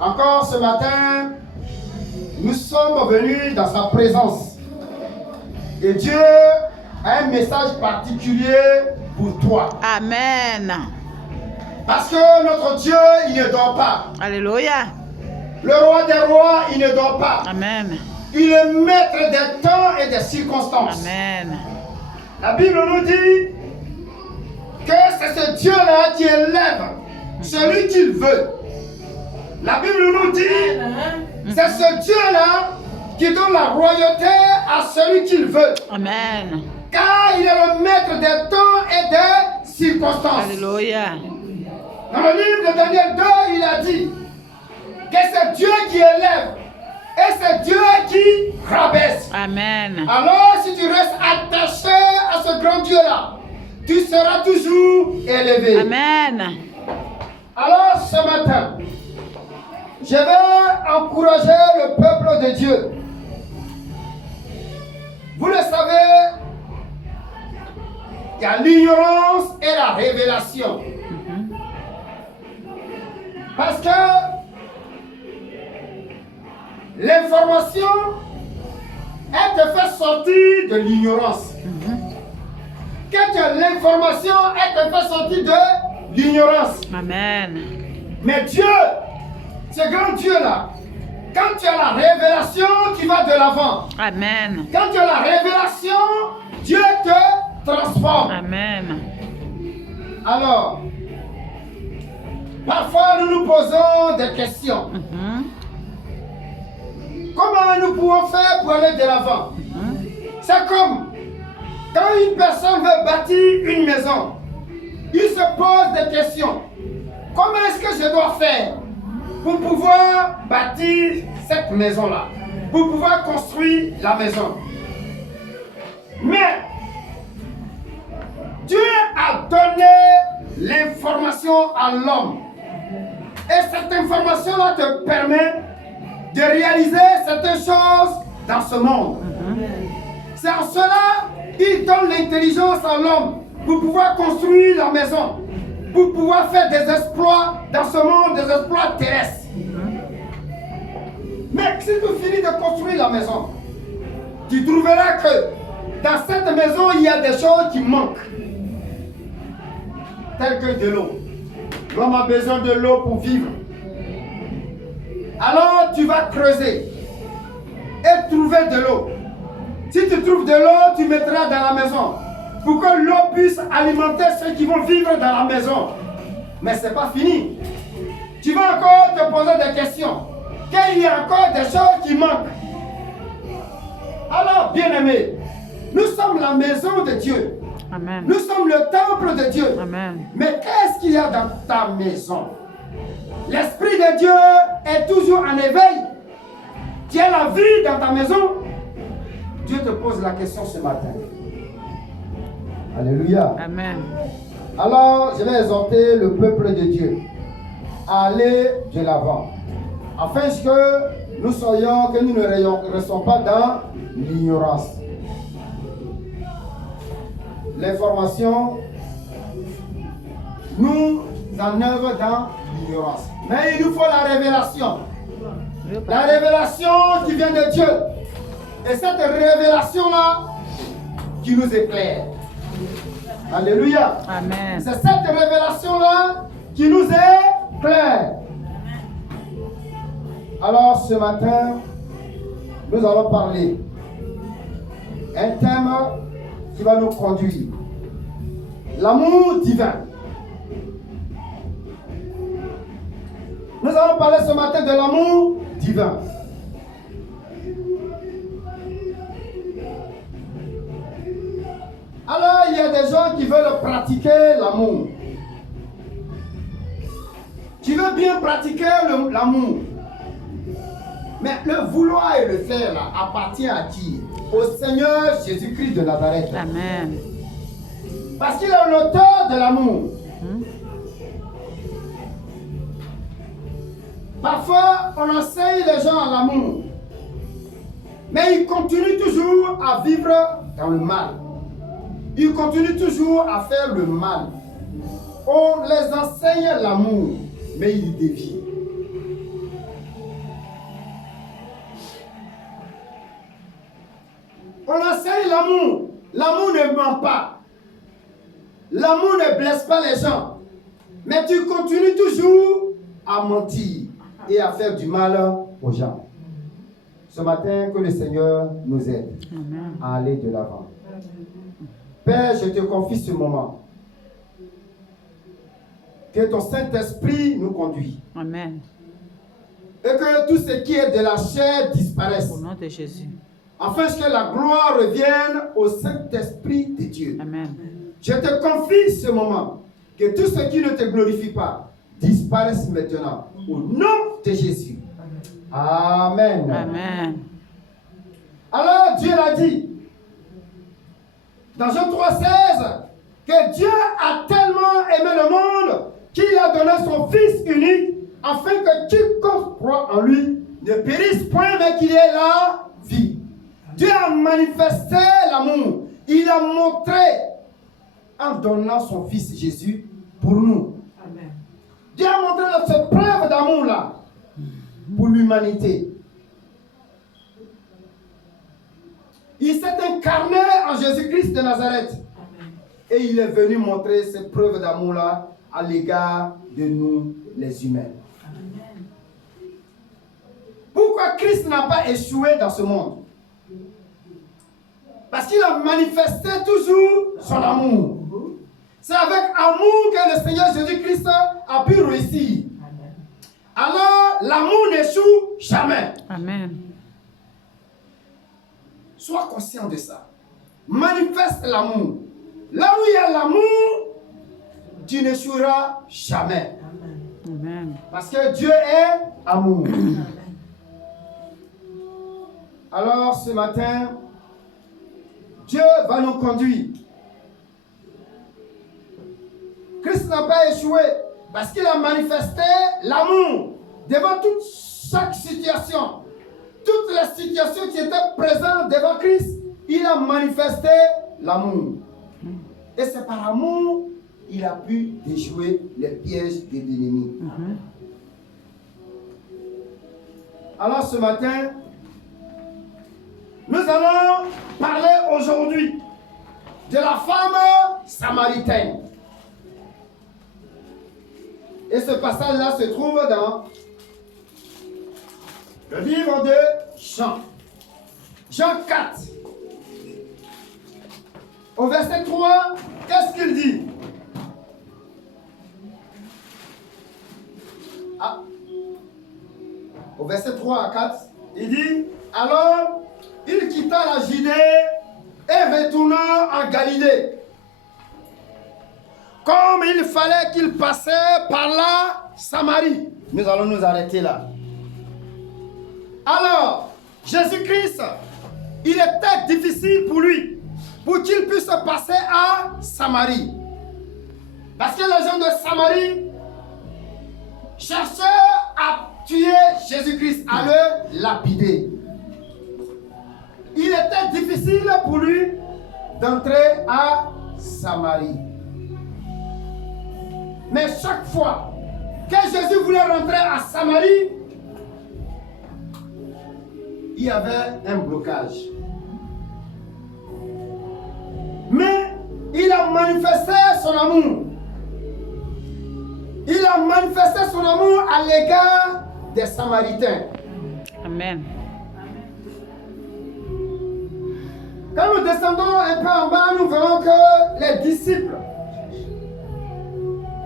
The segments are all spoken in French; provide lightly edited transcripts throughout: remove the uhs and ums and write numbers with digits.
Encore ce matin, nous sommes venus dans sa présence. Et Dieu a un message particulier pour toi. Amen. Parce que notre Dieu, il ne dort pas. Alléluia. Le roi des rois, il ne dort pas. Amen. Il est maître des temps et des circonstances. Amen. La Bible nous dit que c'est ce Dieu-là qui élève celui qu'il veut. La Bible nous dit c'est ce Dieu-là qui donne la royauté à celui qu'il veut. Amen. Car il est le maître des temps et des circonstances. Alléluia. Dans le livre de Daniel 2, il a dit que c'est Dieu qui élève et c'est Dieu qui rabaisse. Amen. Alors, si tu restes attaché à ce grand Dieu-là, tu seras toujours élevé. Amen. Alors, ce matin, je vais encourager le peuple de Dieu. Vous le savez, il y a l'ignorance et la révélation. Parce que l'information, elle te fait sortir de l'ignorance. Quand tu as l'information, elle te fait sortir de l'ignorance. Amen. Mais Dieu, ce grand Dieu-là, quand tu as la révélation, tu vas de l'avant. Amen. Quand tu as la révélation, Dieu te transforme. Amen. Alors, parfois nous nous posons des questions. Comment nous pouvons faire pour aller de l'avant? C'est comme quand une personne veut bâtir une maison, il se pose des questions. Comment est-ce que je dois faire pour pouvoir bâtir cette maison-là, pour pouvoir construire la maison? Mais Dieu a donné l'information à l'homme. Et cette information-là te permet de réaliser certaines choses dans ce monde. C'est en cela qu'il donne l'intelligence à l'homme pour pouvoir construire la maison, pour pouvoir faire des exploits dans ce monde, des exploits terrestres. Mais si tu finis de construire la maison, tu trouveras que dans cette maison, il y a des choses qui manquent. Telles que de l'eau. L'homme a besoin de l'eau pour vivre. Alors tu vas creuser et trouver de l'eau. Si tu trouves de l'eau, tu mettras dans la maison pour que l'eau puisse alimenter ceux qui vont vivre dans la maison. Mais ce n'est pas fini. Tu vas encore te poser des questions. Qu'il y a encore des choses qui manquent. Alors, bien-aimés, nous sommes la maison de Dieu. Amen. Nous sommes le temple de Dieu. Amen. Mais qu'est-ce qu'il y a dans ta maison? L'Esprit de Dieu est toujours en éveil. Tu as la vie dans ta maison. Dieu te pose la question ce matin. Alléluia. Amen. Alors, je vais exhorter le peuple de Dieu à aller de l'avant. Afin que nous soyons, que nous ne restons pas dans l'ignorance. L'information nous enlève dans l'ignorance. Mais il nous faut la révélation. La révélation qui vient de Dieu. Et cette révélation-là qui nous éclaire. Alléluia. Amen. C'est cette révélation-là qui nous éclaire. Alors ce matin, nous allons parler un thème qui va nous conduire. L'amour divin. Nous allons parler ce matin de l'amour divin. Alors, il y a des gens qui veulent pratiquer l'amour. Tu veux bien pratiquer l'amour. Mais le vouloir et le faire là, appartient à qui? Au Seigneur Jésus-Christ de Nazareth. Amen. Parce qu'il est l'auteur de l'amour. Parfois, on enseigne les gens à l'amour. Mais ils continuent toujours à vivre dans le mal. Ils continuent toujours à faire le mal. On les enseigne l'amour, mais ils dévient. mens pas. L'amour ne blesse pas les gens. Mais tu continues toujours à mentir et à faire du mal aux gens. Ce matin, que le Seigneur nous aide à aller de l'avant. Père, je te confie ce moment. Que ton Saint-Esprit nous conduit. Amen. Et que tout ce qui est de la chair disparaisse. Au nom de Jésus. Afin que la gloire revienne au Saint-Esprit de Dieu. Amen. Je te confie ce moment. Que tout ce qui ne te glorifie pas disparaisse maintenant. Au nom de Jésus. Amen. Amen. Alors Dieu l'a dit. Dans Jean 3,16. Que Dieu a tellement aimé le monde qu'il a donné son Fils unique afin que quiconque croit en lui ne périsse point mais qu'il ait la vie. Dieu a manifesté l'amour. Il a montré en donnant son Fils Jésus pour nous. Amen. Dieu a montré cette preuve d'amour-là pour l'humanité. Il s'est incarné en Jésus-Christ de Nazareth. Amen. Et il est venu montrer cette preuve d'amour-là à l'égard de nous, les humains. Amen. Pourquoi Christ n'a pas échoué dans ce monde? Parce qu'il a manifesté toujours son amour. C'est avec amour que le Seigneur Jésus-Christ a pu réussir. Amen. Alors, l'amour n'échoue jamais. Amen. Sois conscient de ça. Manifeste l'amour. Là où il y a l'amour, tu n'échoueras jamais. Amen. Amen. Parce que Dieu est amour. Amen. Alors, ce matin, Dieu va nous conduire. Christ n'a pas échoué parce qu'il a manifesté l'amour devant chaque situation. Toutes les situations qui étaient présentes devant Christ, il a manifesté l'amour. Et c'est par amour qu'il a pu déjouer les pièges de l'ennemi. Alors ce matin, nous allons parler aujourd'hui de la femme samaritaine. Et ce passage-là se trouve dans le livre de Jean. Jean 4. Au verset 3, qu'est-ce qu'il dit? Ah. Au verset 3 à 4, il dit, alors il quitta la Judée et retourna en Galilée. Comme il fallait qu'il passait par la Samarie. Nous allons nous arrêter là. Alors, Jésus-Christ, il était difficile pour lui, pour qu'il puisse passer à Samarie. Parce que les gens de Samarie cherchaient à tuer Jésus-Christ, à le lapider. Il était difficile pour lui d'entrer à Samarie. Mais chaque fois que Jésus voulait rentrer à Samarie, il y avait un blocage. Mais il a manifesté son amour. Il a manifesté son amour à l'égard des Samaritains. Amen. Quand nous descendons un peu en bas, nous verrons que les disciples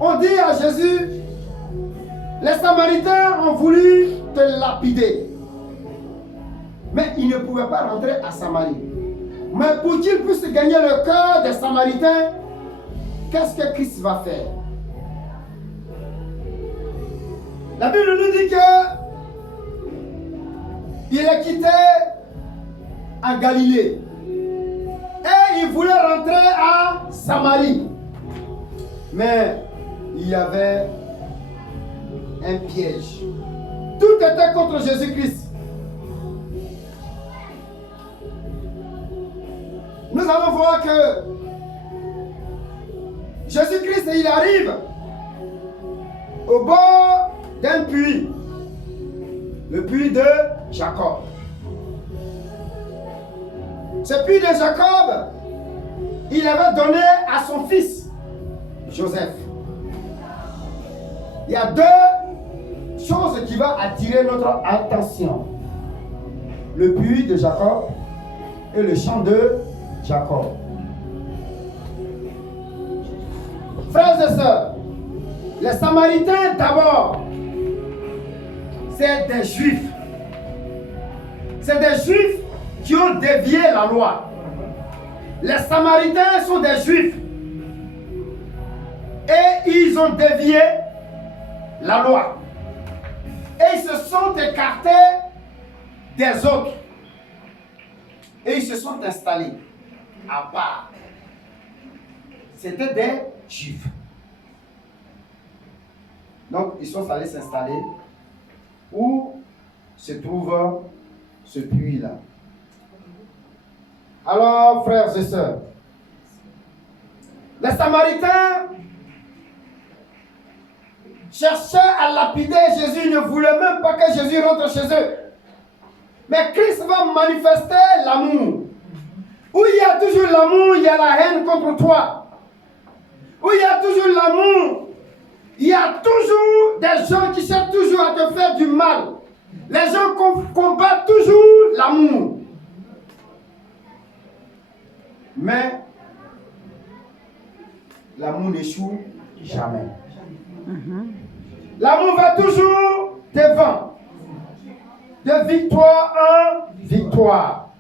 ont dit à Jésus, les Samaritains ont voulu te lapider. Mais ils ne pouvaient pas rentrer à Samarie. Mais pour qu'ils puissent gagner le cœur des Samaritains, qu'est-ce que Christ va faire? La Bible nous dit que il est quitté en Galilée. Et il voulait rentrer à Samarie. Mais il y avait un piège. Tout était contre Jésus-Christ. Nous allons voir que Jésus-Christ, il arrive au bord d'un puits. Le puits de Jacob. Ce puits de Jacob, il avait donné à son fils, Joseph. Il y a deux choses qui vont attirer notre attention. Le puits de Jacob et le champ de Jacob. Frères et sœurs, les Samaritains d'abord, c'est des Juifs. C'est des Juifs qui ont dévié la loi. Les Samaritains sont des Juifs. Et ils ont dévié la loi. Et ils se sont écartés des autres. Et ils se sont installés à part. C'était des Juifs. Donc, ils sont allés s'installer où se trouve ce puits-là. Alors, frères et sœurs, les Samaritains cherchaient à lapider Jésus, ils ne voulaient même pas que Jésus rentre chez eux. Mais Christ va manifester l'amour. Où il y a toujours l'amour, il y a la haine contre toi. Où il y a toujours l'amour, il y a toujours des gens qui cherchent toujours à te faire du mal. Les gens combattent toujours l'amour. Mais l'amour n'échoue jamais. L'amour va toujours devant. De victoire en victoire.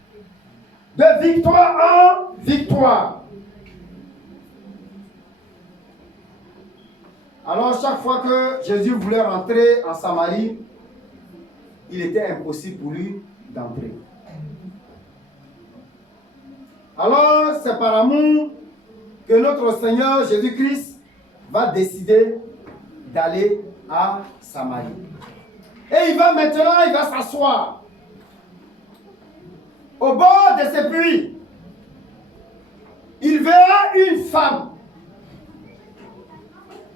De victoire en victoire. Alors, chaque fois que Jésus voulait rentrer en Samarie, il était impossible pour lui d'entrer. Alors, c'est par amour que notre Seigneur Jésus-Christ va décider d'aller à Samarie. Et il va s'asseoir au bord de ce puits. Il verra une femme.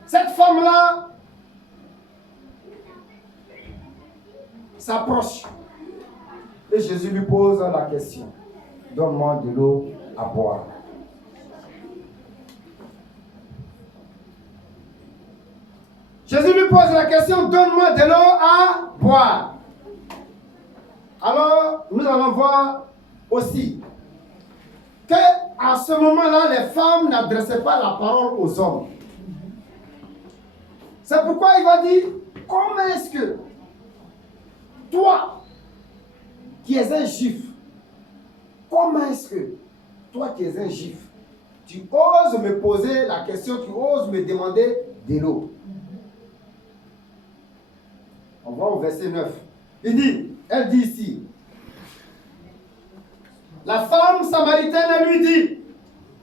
Cette femme-là s'approche. Et Jésus lui pose la question. Donne-moi de l'eau à boire. Jésus lui pose la question, donne-moi de l'eau à boire. Alors, nous allons voir aussi que à ce moment-là, les femmes n'adressaient pas la parole aux hommes. C'est pourquoi il va dire, comment est-ce que toi, qui es un juif, comment est-ce que toi qui es un juif, tu oses me poser la question, tu oses me demander de l'eau? On va au verset 9. Elle dit ici, la femme samaritaine lui dit,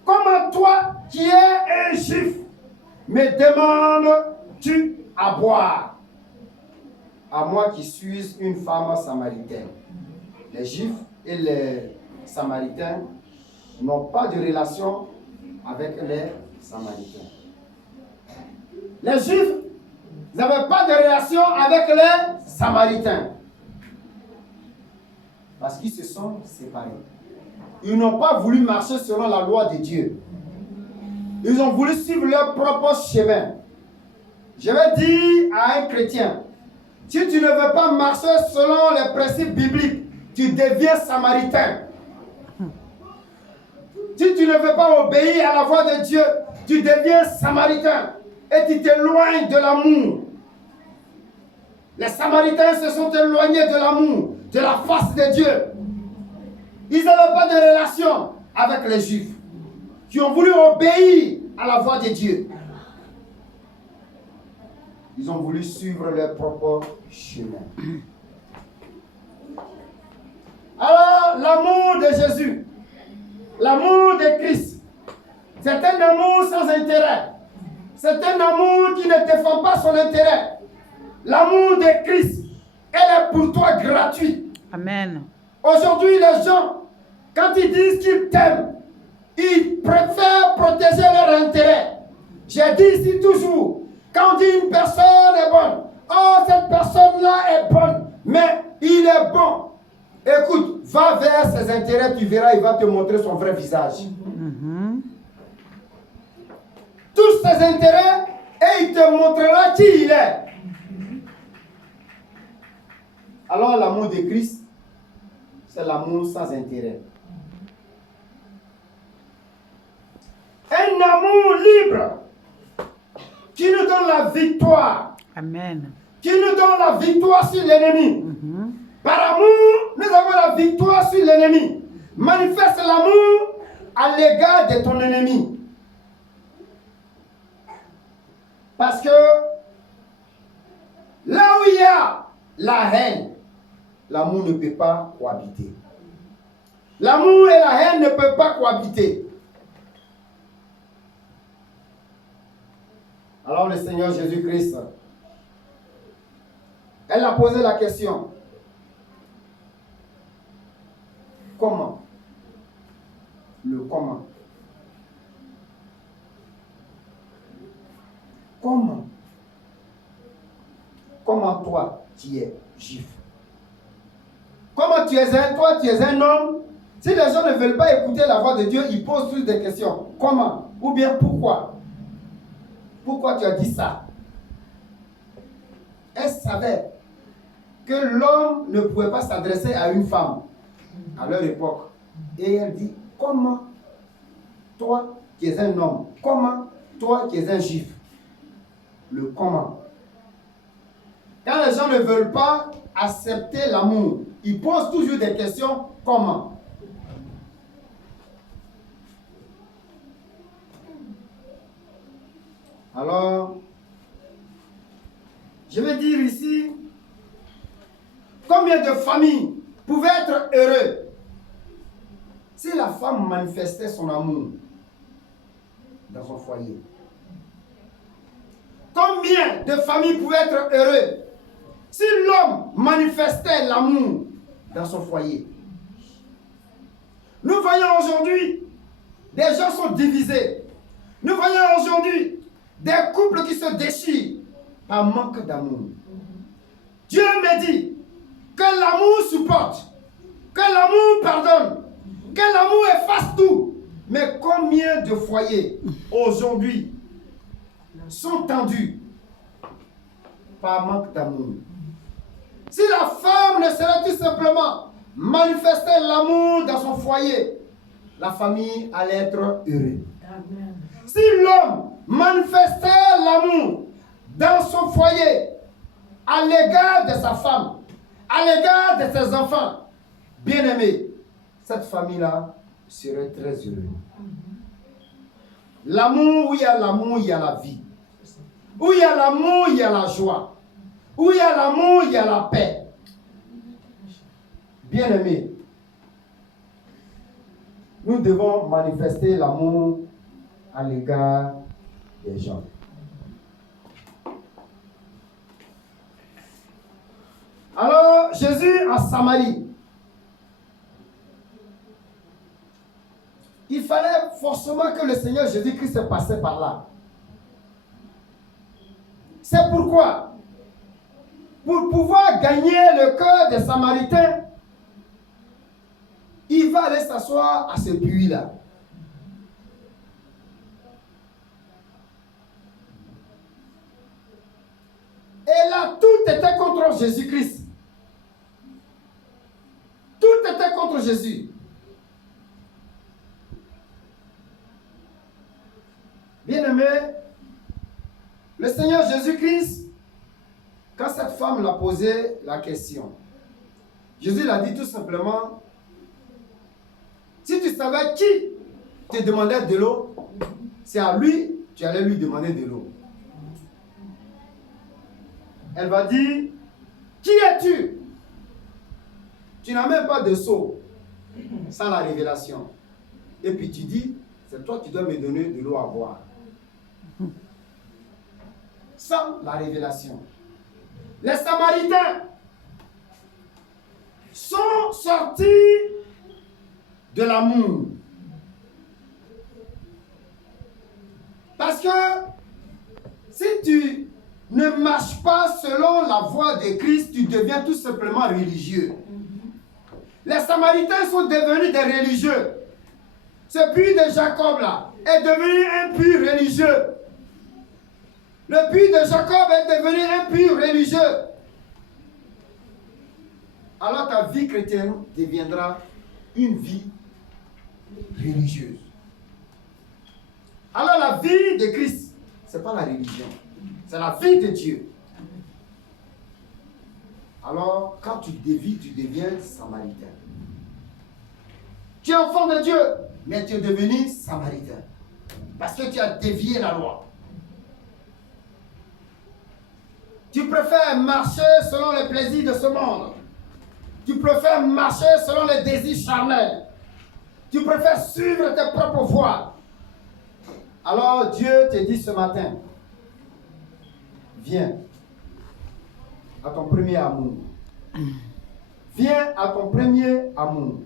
comment toi qui es un juif me demandes-tu à boire? À moi qui suis une femme samaritaine. Les Juifs et les Samaritains n'ont pas de relation avec les Samaritains. Les Juifs n'avaient pas de relation avec les Samaritains. Parce qu'ils se sont séparés. Ils n'ont pas voulu marcher selon la loi de Dieu. Ils ont voulu suivre leur propre chemin. Je vais dire à un chrétien, si tu ne veux pas marcher selon les principes bibliques, tu deviens samaritain. Si tu ne veux pas obéir à la voix de Dieu, tu deviens samaritain et tu t'éloignes de l'amour. Les Samaritains se sont éloignés de l'amour, de la face de Dieu. Ils n'avaient pas de relation avec les Juifs qui ont voulu obéir à la voix de Dieu. Ils ont voulu suivre leur propre chemin. Alors, l'amour de Jésus, l'amour de Christ, c'est un amour sans intérêt. C'est un amour qui ne défend pas son intérêt. L'amour de Christ, elle est pour toi gratuite. Amen. Aujourd'hui, les gens, quand ils disent qu'ils t'aiment, ils préfèrent protéger leur intérêt. J'ai dit ici toujours, quand on dit une personne est bonne, oh, cette personne-là est bonne, mais il est bon. Écoute, va vers ses intérêts, tu verras, il va te montrer son vrai visage. ses intérêts et il te montrera qui il est. Alors l'amour de Christ, c'est l'amour sans intérêt. Un amour libre qui nous donne la victoire. Amen. Qui nous donne la victoire sur l'ennemi. Par amour, nous avons la victoire sur l'ennemi. Manifeste l'amour à l'égard de ton ennemi. Parce que là où il y a la haine, l'amour ne peut pas cohabiter. L'amour et la haine ne peuvent pas cohabiter. Alors le Seigneur Jésus-Christ, elle a posé la question. Comment? Le comment. Comment? Comment toi, tu es juif? Comment tu es toi, tu es un homme? Si les gens ne veulent pas écouter la voix de Dieu, ils posent toutes des questions. Comment? Ou bien pourquoi? Pourquoi tu as dit ça? Elle savait que l'homme ne pouvait pas s'adresser à une femme à leur époque. Et elle dit, comment toi qui es un homme, comment toi qui es un juif? Le comment. Quand les gens ne veulent pas accepter l'amour, ils posent toujours des questions, comment? Alors, je vais dire ici, combien de familles pouvaient être heureuses si la femme manifestait son amour dans son foyer? Combien de familles pouvaient être heureuses si l'homme manifestait l'amour dans son foyer? Nous voyons aujourd'hui, des gens sont divisés. Nous voyons aujourd'hui des couples qui se déchirent par manque d'amour. Dieu me dit que l'amour supporte, que l'amour pardonne, que l'amour efface tout. Mais combien de foyers aujourd'hui sont tendus par manque d'amour? Si la femme ne serait tout simplement manifester l'amour dans son foyer, la famille allait être heureuse. Amen. Si l'homme manifestait l'amour dans son foyer à l'égard de sa femme, à l'égard de ses enfants, bien-aimés, cette famille-là serait très heureuse. L'amour, où il y a l'amour, il y a la vie. Où il y a l'amour, il y a la joie. Où il y a l'amour, il y a la paix. Bien-aimés, nous devons manifester l'amour à l'égard des gens. Alors, Jésus en Samarie, il fallait forcément que le Seigneur Jésus-Christ passait par là. C'est pourquoi, pour pouvoir gagner le cœur des Samaritains, il va aller s'asseoir à ce puits-là. Et là, tout était contre Jésus-Christ. Tout était contre Jésus. Bien-aimé, le Seigneur Jésus-Christ, quand cette femme l'a posé la question, Jésus l'a dit tout simplement, si tu savais qui te demandait de l'eau, c'est à lui, tu allais lui demander de l'eau. Elle va dire, qui es-tu? Tu n'as même pas de seau, sans la révélation. Et puis tu dis, c'est toi qui dois me donner de l'eau à boire. Sans la révélation. Les Samaritains sont sortis de l'amour. Parce que si tu ne marches pas selon la voie de Christ, tu deviens tout simplement religieux. Les Samaritains sont devenus des religieux. Ce puits de Jacob là est devenu un puits religieux. Le puits de Jacob est devenu un puits religieux. Alors ta vie chrétienne deviendra une vie religieuse. Alors la vie de Christ, ce n'est pas la religion, c'est la vie de Dieu. Alors quand tu dévies, tu deviens samaritain. Tu es enfant de Dieu, mais tu es devenu samaritain. Parce que tu as dévié la loi. Tu préfères marcher selon les plaisirs de ce monde. Tu préfères marcher selon les désirs charnels. Tu préfères suivre tes propres voies. Alors Dieu te dit ce matin, viens à ton premier amour. Viens à ton premier amour.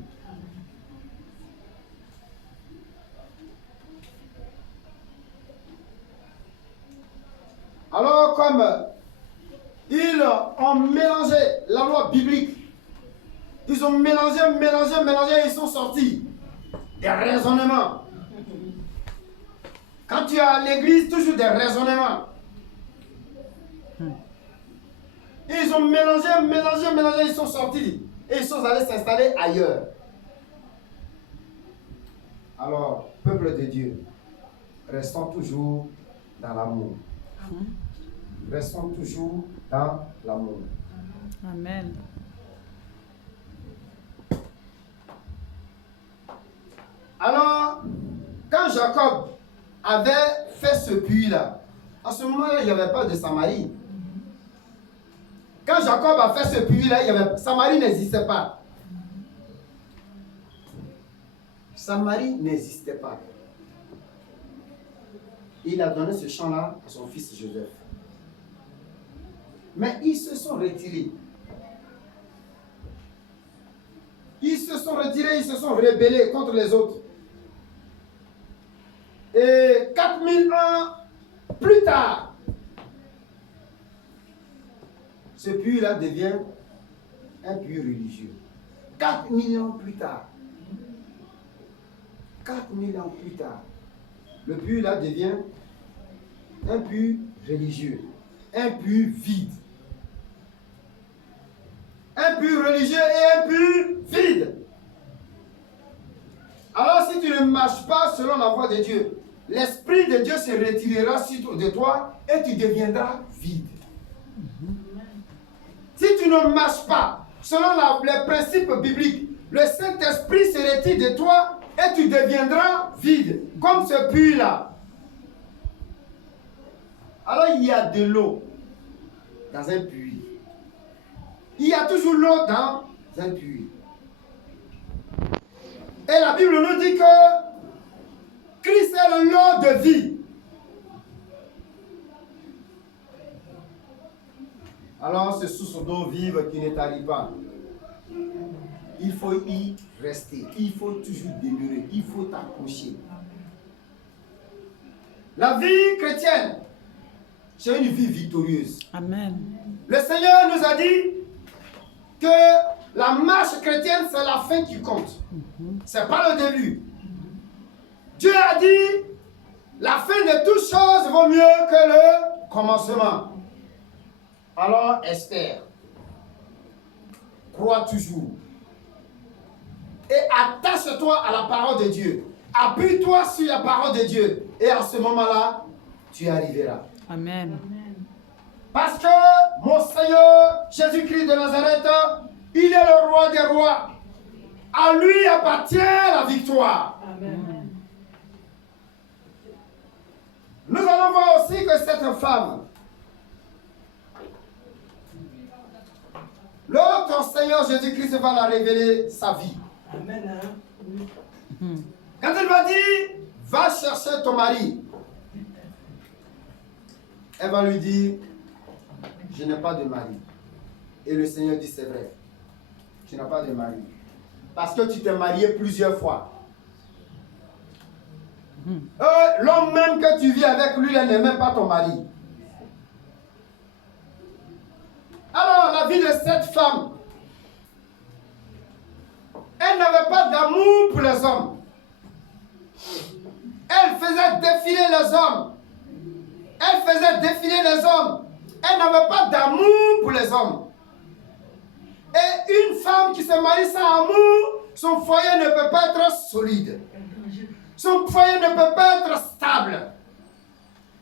Alors comme ils ont mélangé la loi biblique, ils ont mélangé, ils sont sortis des raisonnements. Quand tu es à l'église, toujours des raisonnements. Ils ont mélangé, ils sont sortis. Et ils sont allés s'installer ailleurs. Alors, peuple de Dieu, restons toujours dans l'amour. Restons toujours dans l'amour. Amen. Alors, quand Jacob avait fait ce puits-là, à ce moment-là, il n'y avait pas de Samarie. Quand Jacob a fait ce puits-là, Samarie n'existait pas. Samarie n'existait pas. Il a donné ce champ-là à son fils Joseph. Mais ils se sont retirés. Ils se sont retirés, ils se sont rebellés contre les autres. Et 4000 ans plus tard, ce puits-là devient un puits religieux. 4000 ans plus tard. 4000 ans plus tard, le puits-là devient un puits religieux. Un puits vide. Un puits religieux et un puits vide. Alors si tu ne marches pas selon la voie de Dieu, l'Esprit de Dieu se retirera de toi et tu deviendras vide. Si tu ne marches pas selon les principes bibliques, le Saint-Esprit se retire de toi et tu deviendras vide, comme ce puits-là. Alors il y a de l'eau dans un puits. Il y a toujours l'eau dans un puits. Et la Bible nous dit que Christ est l'eau de vie. Alors c'est source d'eau vive qui ne t'arrive pas. Il faut y rester. Il faut toujours demeurer. Il faut t'accrocher. La vie chrétienne, c'est une vie victorieuse. Amen. Le Seigneur nous a dit que la marche chrétienne, c'est la fin qui compte. C'est pas le début. Dieu a dit, la fin de toutes choses vaut mieux que le commencement. Alors, espère. Crois toujours. Et attache-toi à la parole de Dieu. Appuie-toi sur la parole de Dieu. Et à ce moment-là, tu y arriveras. Amen. Parce que mon Seigneur Jésus-Christ de Nazareth, il est le roi des rois. À lui appartient la victoire. Amen. Nous allons voir aussi que cette femme, lorsque ton Seigneur Jésus-Christ va la révéler sa vie. Amen. Quand elle va dire, va chercher ton mari, elle va lui dire, je n'ai pas de mari. Et le Seigneur dit, c'est vrai, tu n'as pas de mari. Parce que tu t'es marié plusieurs fois. L'homme même que tu vis avec lui, il n'est même pas ton mari. Alors, la vie de cette femme, elle n'avait pas d'amour pour les hommes. Elle faisait défiler les hommes. Elle faisait défiler les hommes. Elle n'avait pas d'amour pour les hommes. Et une femme qui se marie sans amour, son foyer ne peut pas être solide. Son foyer ne peut pas être stable.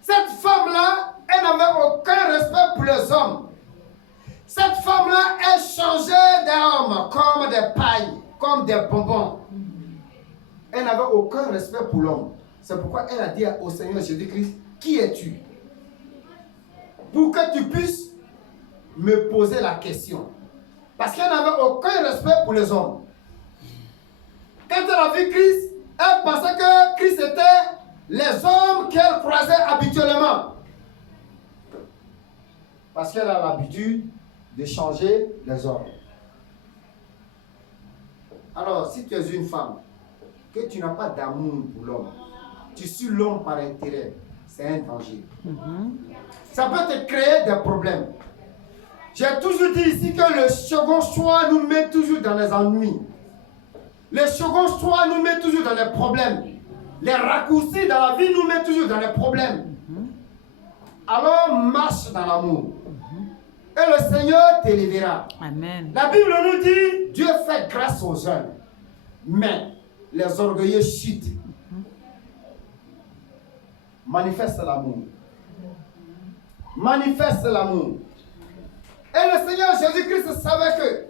Cette femme-là, elle n'avait aucun respect pour les hommes. Cette femme-là, elle changeait des hommes comme des pailles, comme des bonbons. Elle n'avait aucun respect pour l'homme. C'est pourquoi elle a dit au Seigneur Jésus-Christ, qui es-tu? Pour que tu puisses me poser la question. Parce qu'elle n'avait aucun respect pour les hommes. Quand elle a vu Christ, elle pensait que Christ était les hommes qu'elle croisait habituellement. Parce qu'elle a l'habitude de changer les hommes. Alors, si tu es une femme, que tu n'as pas d'amour pour l'homme, tu suis l'homme par intérêt, c'est un danger. Ça peut te créer des problèmes. J'ai toujours dit ici que le second choix nous met toujours dans les ennuis. Le second choix nous met toujours dans les problèmes. Les raccourcis dans la vie nous mettent toujours dans les problèmes. Alors marche dans l'amour. Et le Seigneur t'élèvera. Amen. La Bible nous dit, Dieu fait grâce aux jeunes, mais les orgueilleux chutent. Manifeste l'amour. Manifeste l'amour. Et le Seigneur Jésus-Christ savait que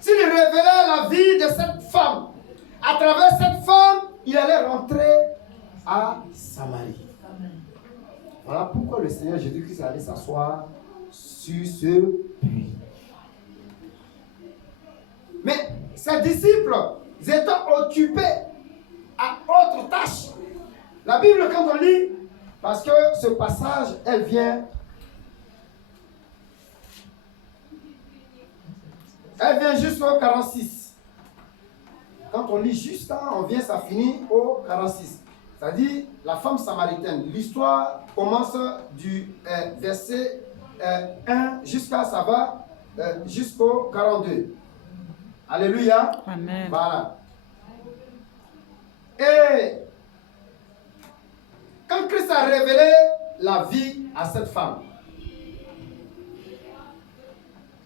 s'il révélait la vie de cette femme, à travers cette femme, il allait rentrer à Samarie. Voilà pourquoi le Seigneur Jésus-Christ allait s'asseoir sur ce puits. Mais ses disciples étaient occupés à autre tâche. La Bible, quand on lit, parce que ce passage, elle vient jusqu'au 46. Quand on lit juste, on vient, ça finit au 46. C'est-à-dire la femme samaritaine. L'histoire commence du verset 1 jusqu'à ça va jusqu'au 42. Alléluia. Amen. Voilà. Et quand Christ a révélé la vie à cette femme,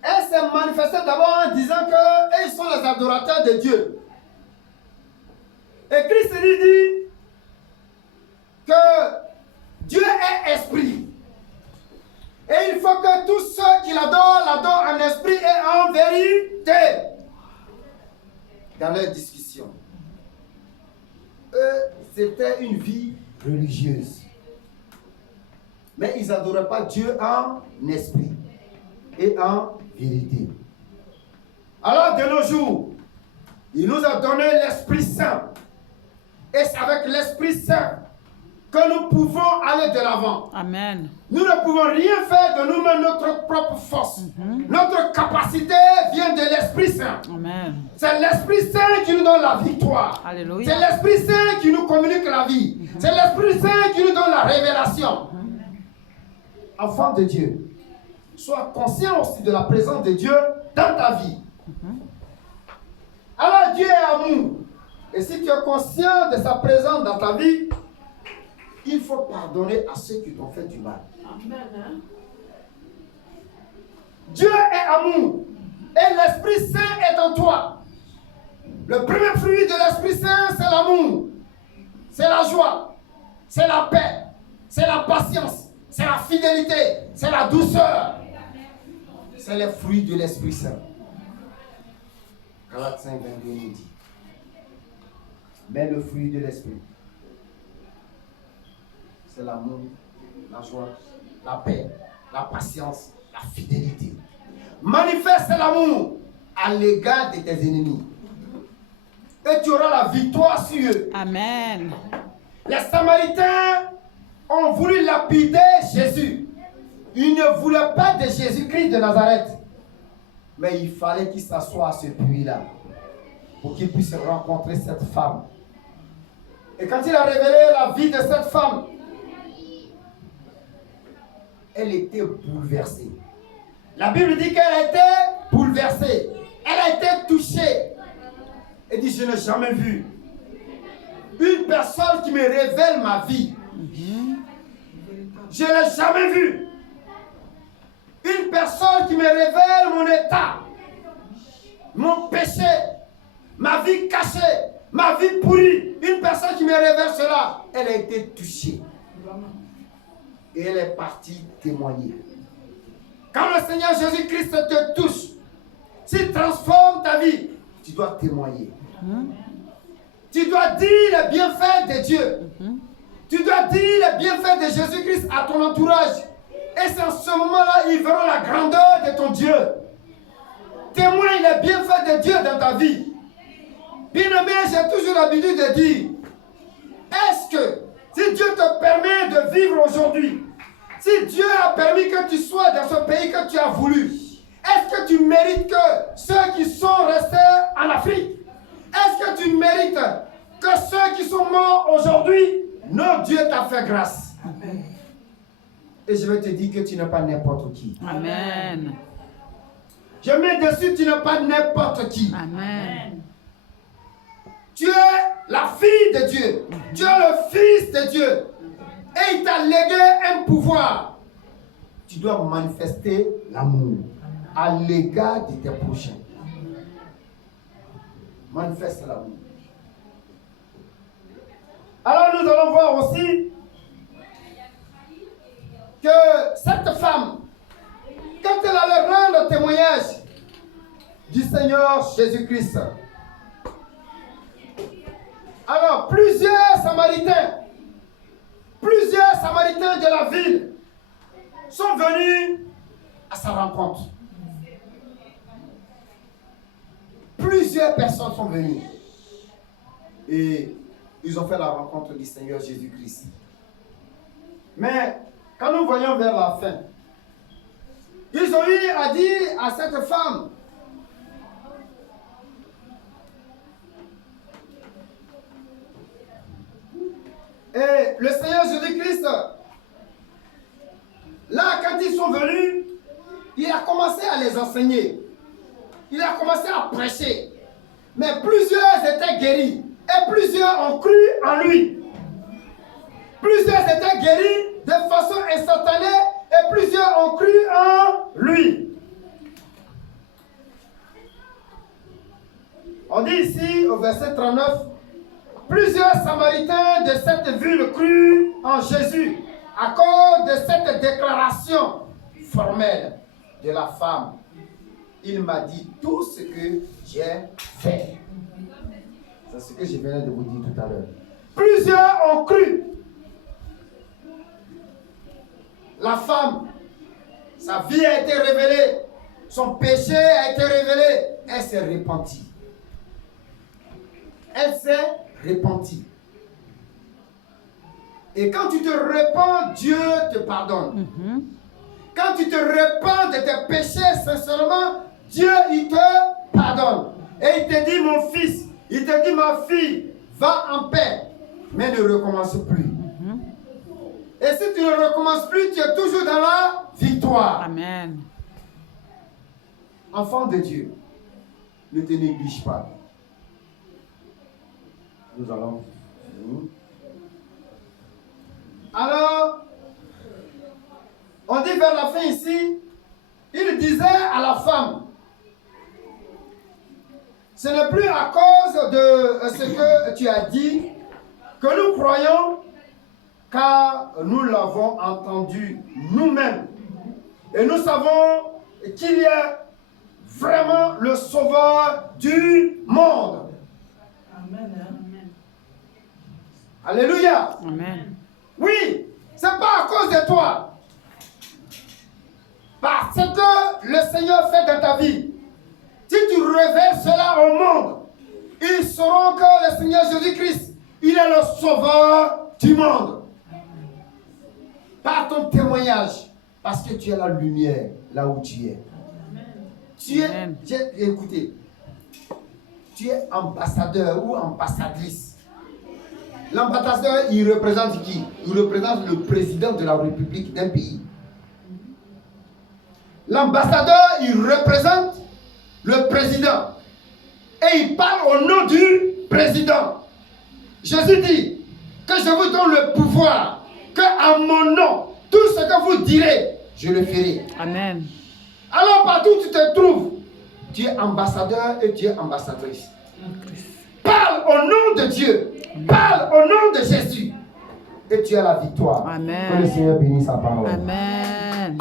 elle s'est manifestée d'abord en disant qu'ils sont les adorateurs de Dieu. Et Christ lui dit que Dieu est esprit. Et il faut que tous ceux qui l'adorent en esprit et en vérité. Dans leur discussion. Eux, c'était une vie religieuse. Mais ils n'adoraient pas Dieu en esprit et en vérité. Alors de nos jours, il nous a donné l'Esprit Saint. Et c'est avec l'Esprit Saint que nous pouvons aller de l'avant. Amen. Nous ne pouvons rien faire de nous-mêmes, notre propre force. Notre capacité vient de l'Esprit Saint. Amen. C'est l'Esprit Saint qui nous donne la victoire. Alléluia. C'est l'Esprit Saint qui nous communique la vie. C'est l'Esprit Saint qui nous donne la révélation. Enfant de Dieu, sois conscient aussi de la présence de Dieu dans ta vie. Alors Dieu est amour. Et si tu es conscient de sa présence dans ta vie, il faut pardonner à ceux qui t'ont fait du mal. Amen. Dieu est amour. Et l'Esprit Saint est en toi. Le premier fruit de l'Esprit Saint, c'est l'amour. C'est la joie. C'est la paix. C'est la patience. C'est la fidélité. C'est la douceur. C'est les fruits de l'Esprit Saint. Galates 5, 22 nous dit. Mais le fruit de l'Esprit, c'est l'amour, la joie, la paix, la patience, la fidélité. Manifeste l'amour à l'égard de tes ennemis. Et tu auras la victoire sur eux. Amen. Les Samaritains ont voulu lapider Jésus. Ils ne voulaient pas de Jésus-Christ de Nazareth. Mais il fallait qu'il s'assoie à ce puits-là pour qu'il puisse rencontrer cette femme. Et quand il a révélé la vie de cette femme, elle était bouleversée. La Bible dit qu'elle a été bouleversée. Elle a été touchée. Elle dit, je n'ai jamais vu une personne qui me révèle ma vie. je ne l'ai jamais vu. Une personne qui me révèle mon état, mon péché, ma vie cachée, ma vie pourrie. Une personne qui me révèle cela, elle a été touchée. Et elle est partie témoigner. Quand le Seigneur Jésus-Christ te touche, s'il transforme ta vie, tu dois témoigner. Tu dois dire les bienfaits de Dieu. Tu dois dire les bienfaits de Jésus-Christ à ton entourage. Et c'est en ce moment-là, ils verront la grandeur de ton Dieu. Témoigne les bienfaits de Dieu dans ta vie. Bien-aimé, j'ai toujours l'habitude de dire, est-ce que si Dieu te permet de vivre aujourd'hui, si Dieu a permis que tu sois dans ce pays que tu as voulu, est-ce que tu mérites que ceux qui sont restés en Afrique, est-ce que tu mérites que ceux qui sont morts aujourd'hui, non, Dieu t'a fait grâce. Amen. Et je vais te dire que tu n'es pas n'importe qui. Amen. Je mets dessus, tu n'es pas n'importe qui. Amen. Tu es la fille de Dieu. Tu es le fils de Dieu. Et il t'a légué un pouvoir. Tu dois manifester l'amour à l'égard de tes prochains. Manifeste l'amour. Alors nous allons voir aussi que cette femme, quand elle allait rendre témoignage du Seigneur Jésus-Christ, alors plusieurs Samaritains de la ville sont venus à sa rencontre. Plusieurs personnes sont venues et ils ont fait la rencontre du Seigneur Jésus-Christ. Mais quand nous voyons vers la fin, ils ont eu à dire à cette femme, et le Seigneur Jésus-Christ, là quand ils sont venus, il a commencé à les enseigner. Il a commencé à prêcher. Mais plusieurs étaient guéris. Et plusieurs ont cru en lui. Plusieurs étaient guéris de façon instantanée. Et plusieurs ont cru en lui. On dit ici au verset 39, plusieurs Samaritains de cette ville crurent en Jésus à cause de cette déclaration formelle de la femme. Il m'a dit tout ce que j'ai fait. C'est ce que je venais de vous dire tout à l'heure. Plusieurs ont cru. La femme, sa vie a été révélée. Son péché a été révélé. Elle s'est repentie. Elle s'est repentie. Et quand tu te repens, Dieu te pardonne. Quand tu te repens de tes péchés sincèrement, Dieu, il te pardonne. Et il te dit, mon fils, il te dit, ma fille, va en paix, mais ne recommence plus. Et si tu ne recommences plus, tu es toujours dans la victoire. Amen. Enfant de Dieu, ne te néglige pas. Nous allons. Alors, on dit vers la fin ici, il disait à la femme, ce n'est plus à cause de ce que tu as dit que nous croyons, car nous l'avons entendu nous-mêmes. Et nous savons qu'il y a vraiment le sauveur du monde. Amen. Alléluia. Amen. Oui, ce n'est pas à cause de toi. Parce que le Seigneur fait dans ta vie. Si tu révèles cela au monde, ils sauront que le Seigneur Jésus-Christ, il est le sauveur du monde. Par ton témoignage, parce que tu es la lumière là où tu es. Tu es, écoutez, tu es ambassadeur ou ambassadrice. L'ambassadeur, il représente qui? Il représente le président de la République d'un pays. L'ambassadeur, il représente le président. Et il parle au nom du président. Jésus dit que je vous donne le pouvoir, que à mon nom, Tout ce que vous direz, je le ferai. Amen. Alors partout où tu te trouves, tu es ambassadeur et tu es ambassadrice. Parle au nom de Dieu. Parle au nom de Jésus. Et tu as la victoire. Amen. Que le Seigneur bénisse sa parole. Amen.